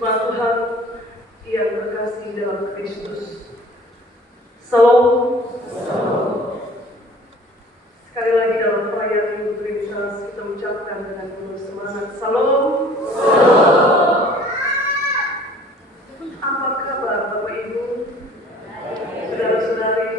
Jemaat Tuhan yang terkasih dalam Kristus. Salam. Sekali lagi dalam perayaan Minggu Trinitas kita ucapkan dengan penuh semangat. Salam. Apa kabar Bapak Ibu, saudara-saudari,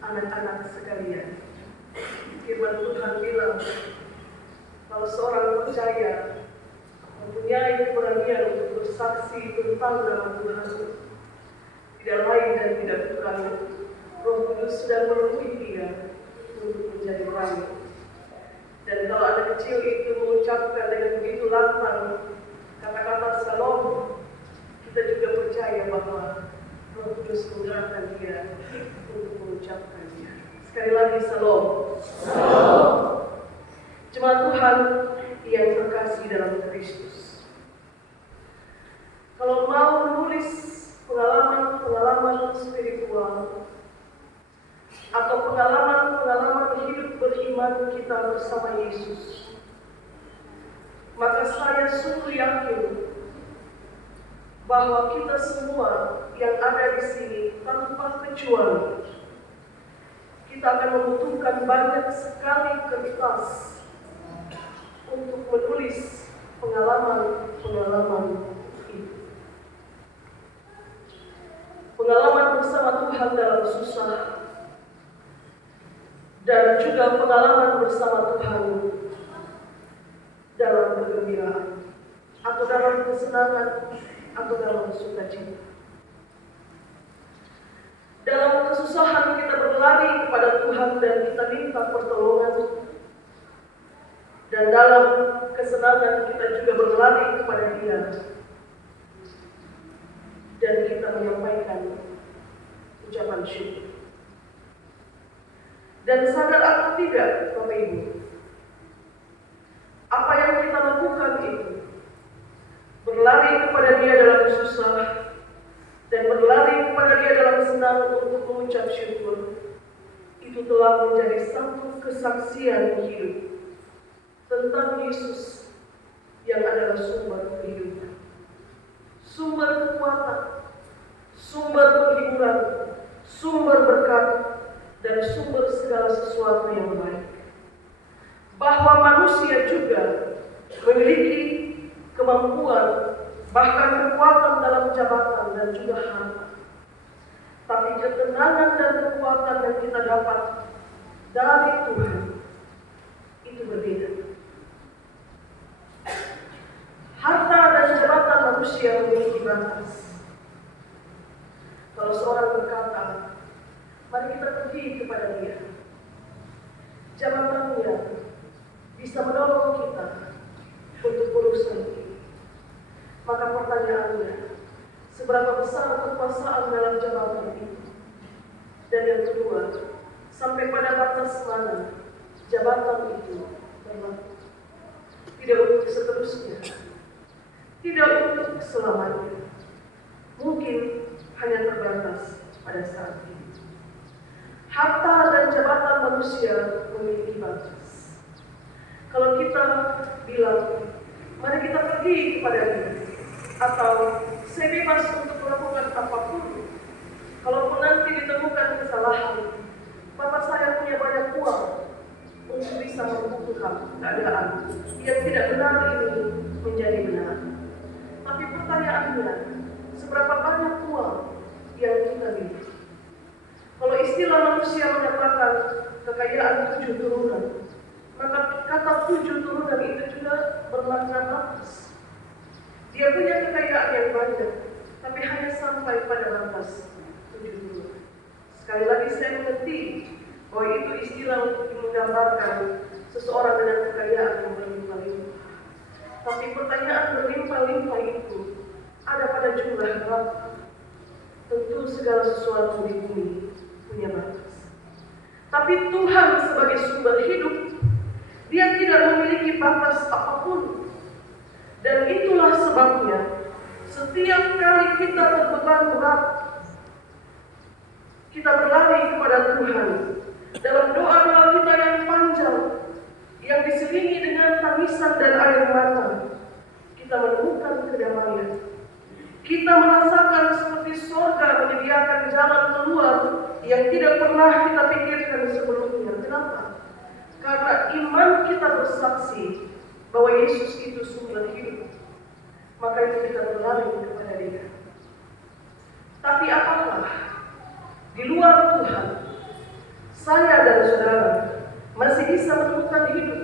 anak-anak sekalian? Firman Tuhan bilang kalau seorang percaya mempunyai keberanian untuk bersaksi tentang nama Tuhan, tidak lain dan tidak bukan Roh Kudus sedang memenuhi dia untuk menjadi terang. Dan kalau anak kecil itu mengucapkan dengan begitu lantang kata-kata salam, kita juga percaya bahwa Roh Kudus menggerakkan dia untuk mengucapkannya. Sekali lagi salam. Jemaat Tuhan yang terkasih dalam Kristus. Kalau mau menulis pengalaman-pengalaman spiritual atau pengalaman-pengalaman hidup beriman kita bersama Yesus, maka saya sungguh yakin bahwa kita semua yang ada di sini tanpa kecuali kita akan membutuhkan banyak sekali kertas untuk menulis pengalaman-pengalaman itu. Pengalaman bersama Tuhan dalam susah dan juga pengalaman bersama Tuhan dalam kegembiraan atau dalam kesenangan atau dalam sukacita. Dalam kesusahan kita berlari kepada Tuhan dan kita minta pertolongan. Dan dalam kesenangan kita juga berlari kepada Dia. Dan kita menyampaikan ucapan syukur. Dan sadar atau tidak, Bapak Ibu, apa yang kita lakukan itu, berlari kepada Dia dalam susah, dan berlari kepada Dia dalam senang untuk mengucap syukur, itu telah menjadi satu kesaksian hidup tentang Yesus yang adalah sumber kehidupan, sumber kekuatan, sumber penghiburan, sumber berkat, dan sumber segala sesuatu yang baik. Bahwa manusia juga memiliki kemampuan, bahkan kekuatan dalam jabatan dan juga harta. Tapi ketenangan dan kekuatan yang kita dapat dari Tuhan itu berbeda. Harta dan jabatan manusia memiliki batas. Kalau seorang berkata, mari kita pergi kepada Dia, jabatannya bisa menolong kita untuk urusan ini. Maka pertanyaannya, seberapa besar kekuasaan dalam jabatan itu? Dan yang kedua, sampai pada batas mana jabatan itu berlaku? Tidak untuk seterusnya, tidak untuk selamanya. Mungkin hanya terbatas pada saat ini. Harta dan jabatan manusia memiliki batas. Kalau kita bilang, mari kita pergi kepada Dia, atau saya bebas untuk melakukan apapun, kalaupun nanti ditemukan kesalahan, Bapak saya punya banyak uang untuk bisa membukukan keadaan yang tidak benar ini menjadi benar. Tapi pertanyaannya, seberapa banyak uang yang kita miliki? Kalau istilah manusia menyatakan kekayaan 7 turunan, maka kata 7 turunan itu juga bermakna batas. Dia punya kekayaan yang banyak, tapi hanya sampai pada batas 7 turunan. Sekali lagi saya mengerti bahwa itu istilah untuk menggambarkan seseorang dengan kekayaan yang berlimpah-limpah. Tapi pertanyaan berlimpah-limpah itu ada pada jumlah berapa? Tentu segala sesuatu di bumi punya batas. Tapi Tuhan sebagai sumber hidup, Dia tidak memiliki batas apapun. Dan itulah sebabnya setiap kali kita terbeban berat, kita berlari kepada Tuhan dalam doa-doa kita yang panjang, yang diselingi dengan tangisan dan air mata, kita menemukan kedamaian, Kita merasakan seperti surga menyediakan jalan keluar yang tidak pernah kita pikirkan sebelumnya. Kenapa? Karena iman kita bersaksi bahwa Yesus itu sumber hidup. Maka itu kita berlari kepada Dia. Tapi apakah di luar Tuhan, saya dan saudara masih bisa menemukan hidup,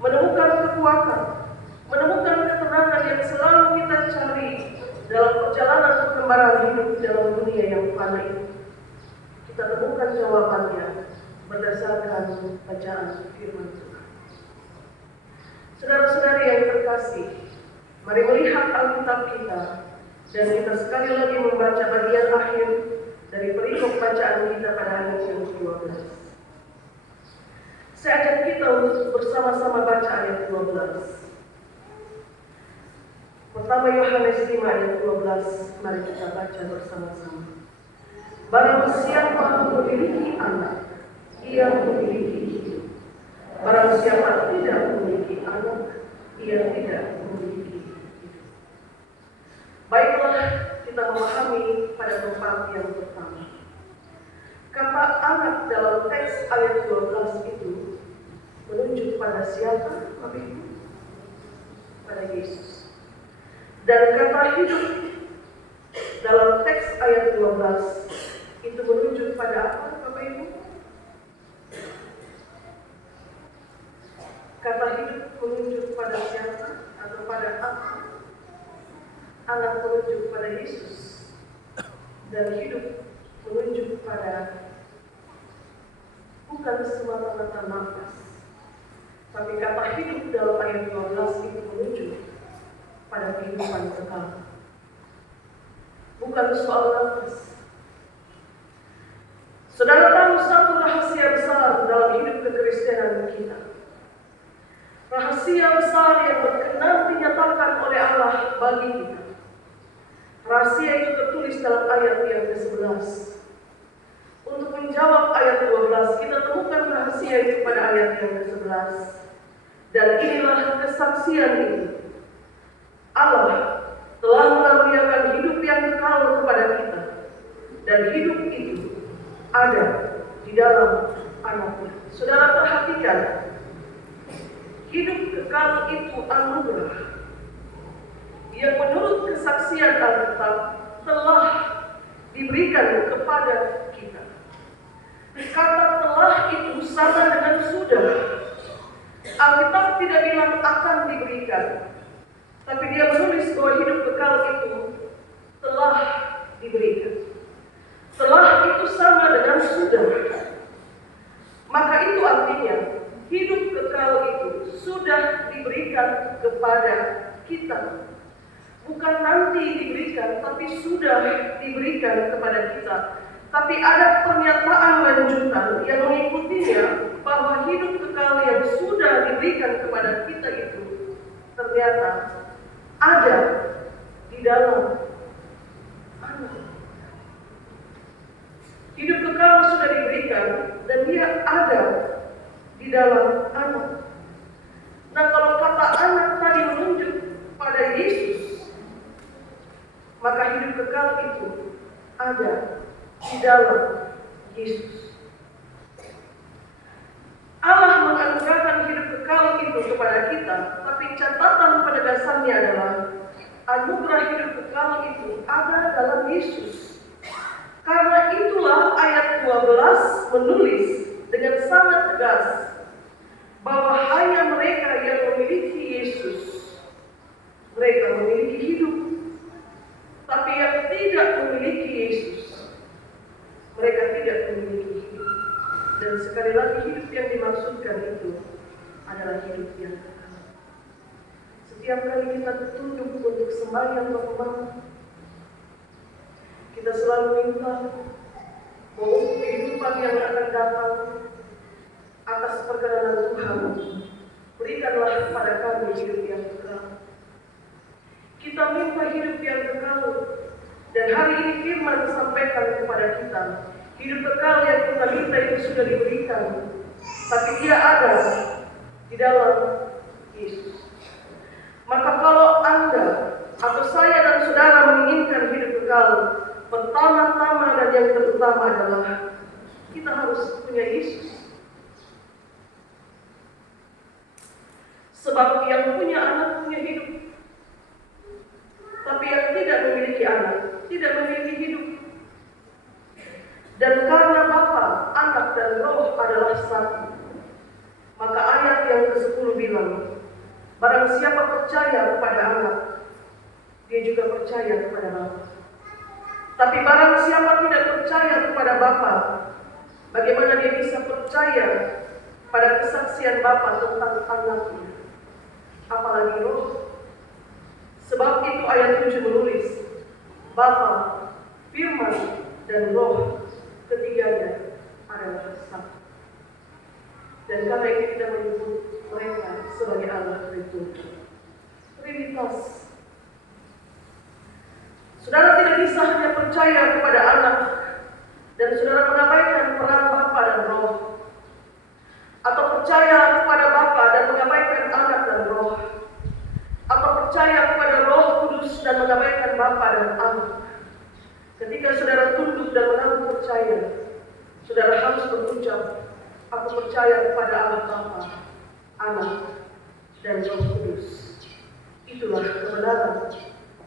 menemukan kekuatan, menemukan ketenangan yang selalu kita cari dalam perjalanan perkembangan hidup dalam dunia yang fana ini? Kita temukan jawabannya berdasarkan bacaan firman Tuhan. Saudara-saudari yang terkasih, mari melihat Alkitab kita dan kita sekali lagi membaca bagian akhir dari perikop bacaan kita pada ayat yang ke-12. Saya ajak kita untuk bersama-sama baca ayat 12. Pertama Yohanes 5 ayat 12, mari kita baca bersama-sama. Barang siapa memiliki anak, ia memiliki hidup. Barang siapa tidak memiliki anak, ia tidak memiliki hidup. Baiklah, kita memahami pada tempat yang pertama. Kata anak dalam teks ayat 12 itu menunjuk pada siapa, Bapak Ibu? Pada Yesus. Dan kata hidup dalam teks ayat 12 itu menunjuk pada apa, Bapak Ibu? Kata hidup menunjuk pada siapa atau pada apa? Anak menunjuk pada Yesus. Dan hidup menunjuk pada bukan semata-mata nafas. Tapi kata hidup dalam ayat 12 itu menunjuk pada kehidupan kekal. Bukan soal nafas. Saudara tahu satu rahasia besar dalam hidup kekristenan kita. Rahasia besar yang berkenan dinyatakan oleh Allah bagi kita. Rahasia itu tertulis dalam ayat yang ke-11. Untuk menjawab ayat 12, kita temukan rahasia itu pada ayat yang ke-11. Dan inilah kesaksian itu. Allah telah mengaruniakan hidup yang kekal kepada kita. Dan hidup itu ada di dalam Anaknya. Saudara perhatikan, hidup kekal itu anugerah yang menurut kesaksian Alkitab telah diberikan kepada kita. Kata telah itu sama dengan sudah. Alkitab tidak bilang akan diberikan, tapi dia menulis bahwa hidup kekal itu telah diberikan. Telah itu sama dengan sudah. Maka itu artinya hidup kekal itu sudah diberikan kepada kita. Bukan nanti diberikan, tapi sudah diberikan kepada kita. Tapi ada pernyataan lanjutan yang mengikutinya bahwa hidup kekal yang sudah diberikan kepada kita itu ternyata ada di dalam Anak. Hidup kekal sudah diberikan dan dia ada di dalam Anak. Nah, kalau kata anak tadi menunjuk pada Yesus, maka hidup kekal itu ada di dalam Yesus. Allah menganugerahkan hidup kekal itu kepada kita, tapi catatan pada dasarnya adalah anugerah hidup kekal itu ada dalam Yesus. Karena itulah ayat 12 menulis dengan sangat tegas bahwa hanya mereka yang memiliki Yesus, mereka memiliki hidup. Tapi yang tidak memiliki Yesus, mereka tidak memiliki hidup. Dan sekali lagi hidup yang dimaksudkan itu adalah hidup yang kekal. Setiap kali kita tunduk untuk sembahyang Bapa, kita selalu minta bahwa kehidupan yang akan datang atas perkenan Tuhan, berikanlah kepada kami hidup yang kekal. Kita minta hidup yang kekal, dan hari ini firman disampaikan kepada kita. Hidup kekal yang kita minta itu sudah diberikan, tapi dia ada di dalam Yesus. Maka kalau Anda atau saya dan saudara menginginkan hidup kekal, pertama-tama dan yang terutama adalah kita harus punya Yesus. Sebab yang punya anak punya hidup, tapi yang tidak memiliki anak tidak memiliki hidup. Dan karena Bapa, Anak dan Roh adalah satu, maka ayat yang ke-10 bilang, barang siapa percaya kepada Anak, dia juga percaya kepada Bapa. Tapi barang siapa tidak percaya kepada Bapa, bagaimana dia bisa percaya pada kesaksian Bapa tentang Anaknya, apalagi Roh? Sebab itu ayat 7 menulis, Bapa, Firman, dan Roh, ketiganya adalah satu. Dan karena itu kita menyebut mereka sebagai Allah Tritunggal. Trinitas. Saudara tidak bisa hanya percaya kepada Anak dan saudara mengabaikan peran Bapa dan Roh, atau percaya kepada Bapa dan mengabaikan Anak dan Roh, atau percaya kepada Roh Kudus dan mengabaikan Bapa dan Anak. Ketika saudara tunduk dan mengaku percaya, saudara harus berucap, aku percaya kepada Allah Bapa, Anak, dan Roh Kudus. Itulah kebenaran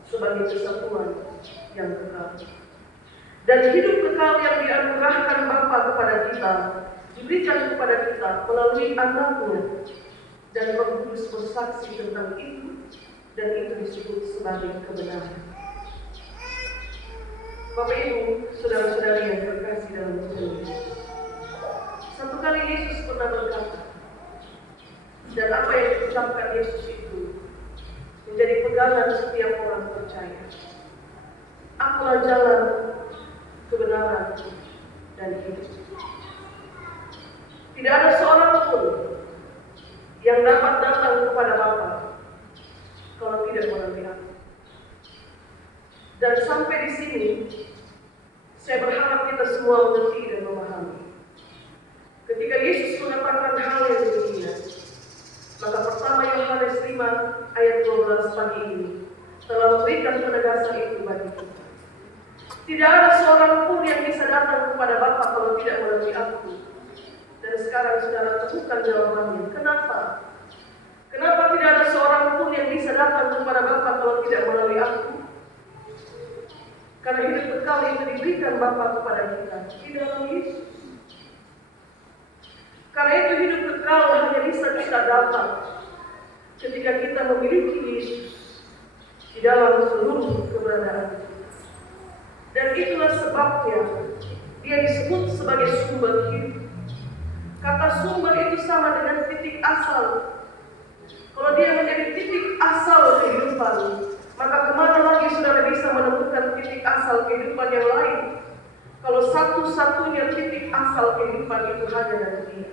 sebagai kesatuan yang kekal. Dan hidup kekal yang dianugerahkan Bapa kepada kita, diberikan kepada kita melalui Anaknya, dan Roh Kudus bersaksi tentang itu, dan itu disebut sebagai kebenaran. Bapak Ibu, saudara-saudari yang terkasih dalam Tuhan Yesus, satu kali Yesus pernah berkata, dan apa yang diucapkan Yesus itu menjadi pegangan setiap orang percaya. Akulah jalan, kebenaran, dan hidup. Tidak ada seorang pun yang dapat datang kepada Bapa kalau tidak melalui Aku. Dan sampai di sini, saya berharap kita semua mengerti dan memahami. Ketika Yesus mengatakan hal yang demikian, maka pertama Yohanes 5 ayat 12 pagi ini telah memberikan penegasan itu bagi kita. Tidak ada seorang pun yang bisa datang kepada Bapa kalau tidak melalui Aku. Dan sekarang saudara temukan jawabannya. Kenapa? Kenapa tidak ada seorang pun yang bisa datang kepada Bapa kalau tidak melalui Aku? Karena hidup kekal itu diberikan Bapa kepada kita di dalam Yesus. Karena itu hidup kekal hanya bisa kita dapat ketika kita memiliki Yesus di dalam seluruh keberadaan kita. Dan itulah sebabnya dia disebut sebagai sumber hidup. Kata sumber itu sama dengan titik asal. Kalau dia menjadi titik asal kehidupan, maka kemana lagi saudara bisa menemukan titik asal kehidupan yang lain? Kalau satu-satunya titik asal kehidupan itu hanya dari Dia.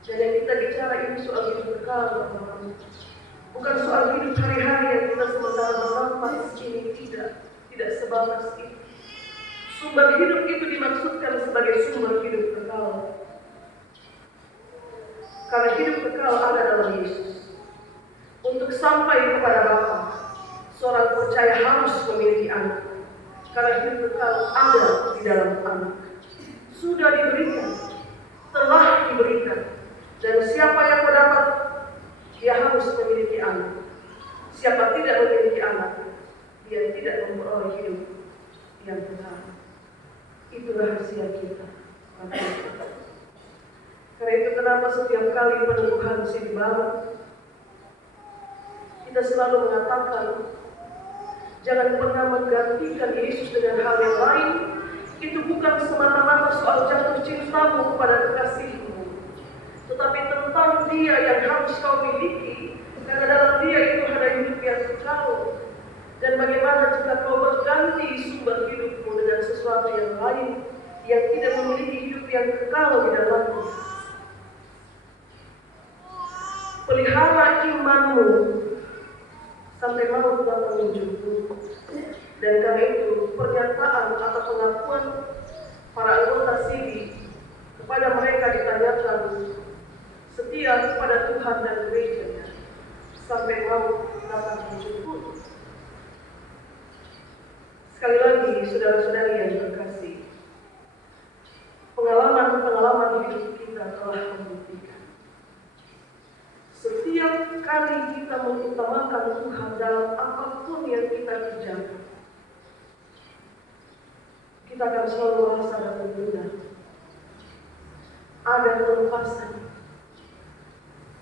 Dan yang kita bicara ini soal hidup kekal, bukan soal hidup hari-hari yang kita sementara bernafas ini, tidak sebatas itu. Sumber hidup itu dimaksudkan sebagai sumber hidup kekal. Karena hidup kekal ada dalam Yesus. Untuk sampai kepada Bapa, seorang percaya harus memiliki Anak. Karena hidup kekal ada di dalam Anak. Sudah diberikan, telah diberikan. Dan siapa yang mendapat, dia harus memiliki Anak. Siapa tidak memiliki Anak, dia tidak memperoleh hidup yang kekal. Itu rahasia kita. Karena itu kenapa setiap kali peneguhan sini baru, kita selalu mengatakan, jangan pernah menggantikan Yesus dengan hal yang lain. Itu bukan semata-mata soal jatuh cintamu kepada kekasihmu, tetapi tentang Dia yang harus kau miliki, karena dalam Dia itu ada hidup yang kekal. Dan bagaimana jika kau berganti sumber hidupmu dengan sesuatu yang lain yang tidak memiliki hidup yang kekal di dalamnya? Pelihara imanmu sampai maut datang menjemput. Dan karena itu pernyataan atau pengakuan para anggota sini kepada mereka ditanyakan setia kepada Tuhan dan gerejanya sampai maut datang menjemput. Sekali lagi, saudara-saudari yang terkasih, pengalaman-pengalaman hidup kita telah membuktikan. Setiap kali kita mengutamakan Tuhan dalam apapun yang kita kerjakan, kita akan selalu merasa ada penggunaan, ada pelepasan,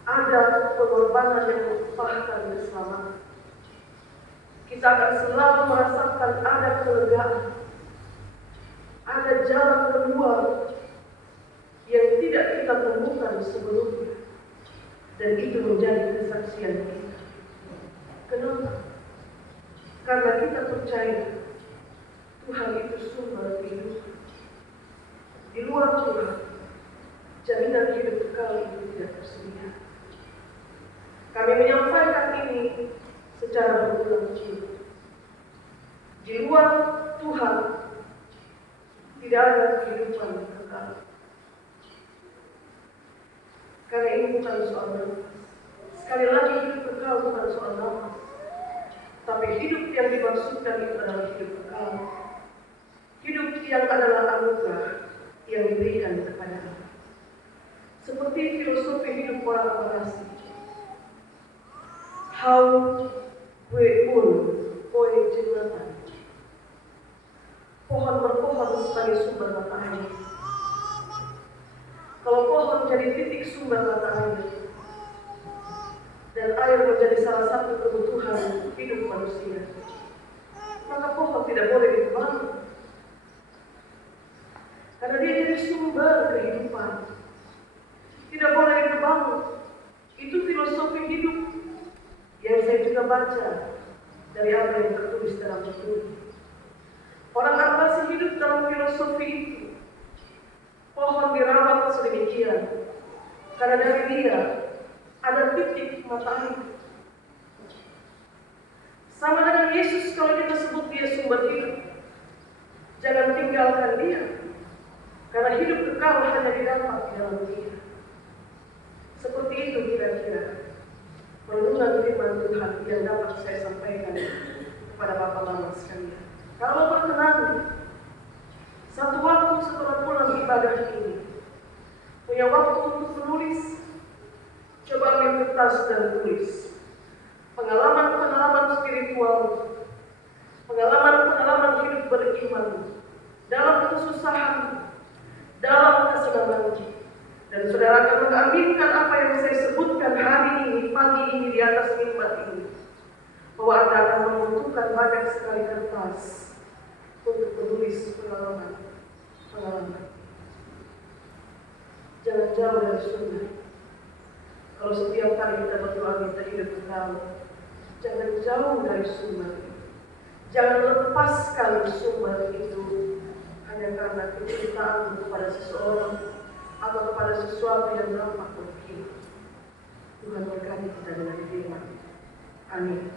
ada pengorbanan yang merupakan keselamatan. Kita akan selalu merasakan ada kelegaan, ada jalan keluar yang tidak kita temukan sebelumnya, dan itu menjadi kesaksian kita. Kenapa? Karena kita percaya Tuhan itu sumber kehidupan. Di luar Tuhan, jaminan hidup kekal itu tidak tersedia. Kami menyampaikan ini secara berulang-ulang. Di luar Tuhan tidak ada kehidupan kekal. Karena ini bukan soal nafas. Sekali lagi, hidup kekal bukan soal nafas, tapi hidup yang dimaksudkan itu adalah hidup kekal. Hidup yang adalah anugerah yang diberikan kepada Allah. Seperti filosofi hidup orang Parsi. How we un oe jenatan. Pohon berpohon sebagai sumber mata air. Kalau pohon jadi titik sumber mata air, dan air menjadi salah satu kebutuhan hidup manusia, maka pohon tidak boleh ditebang. Karena dia jadi sumber kehidupan. Tidak boleh ditebang. Itu filosofi hidup yang saya juga baca dari apa yang tertulis dalam buku. Orang Parsi hidup dalam filosofi itu. Pohon dirawat sedemikian karena dari dia ada titik mata air. Sama dengan Yesus, kalau kita sebut dia sumber hidup, jangan tinggalkan dia, karena hidup kekal hanya didapat di dalam dia. Seperti itu kira-kira renungan firman Tuhan yang dapat saya sampaikan kepada Bapak Mama sekalian. Kalau berkenan, satu waktu setelah pulang ibadah ini, punya waktu untuk menulis, coba ambil kertas dan tulis pengalaman-pengalaman spiritual, pengalaman-pengalaman hidup beriman, dalam kesusahan, dalam kesenangan. Dan saudara akan mengaminkan apa yang saya sebutkan hari ini, pagi ini di atas mimbar ini, bahwa Anda akan membutuhkan banyak sekali kertas untuk menulis pengalaman. Jangan jauh dari sunnah. Kalau setiap kali kita berdoa minta hidup kekal, jangan jauh dari sunnah. Jangan lepaskan sunnah itu hanya karena kecintaan kepada seseorang atau kepada sesuatu yang nampak berkilau. Tuhan berkati kita dengan firman. Amin.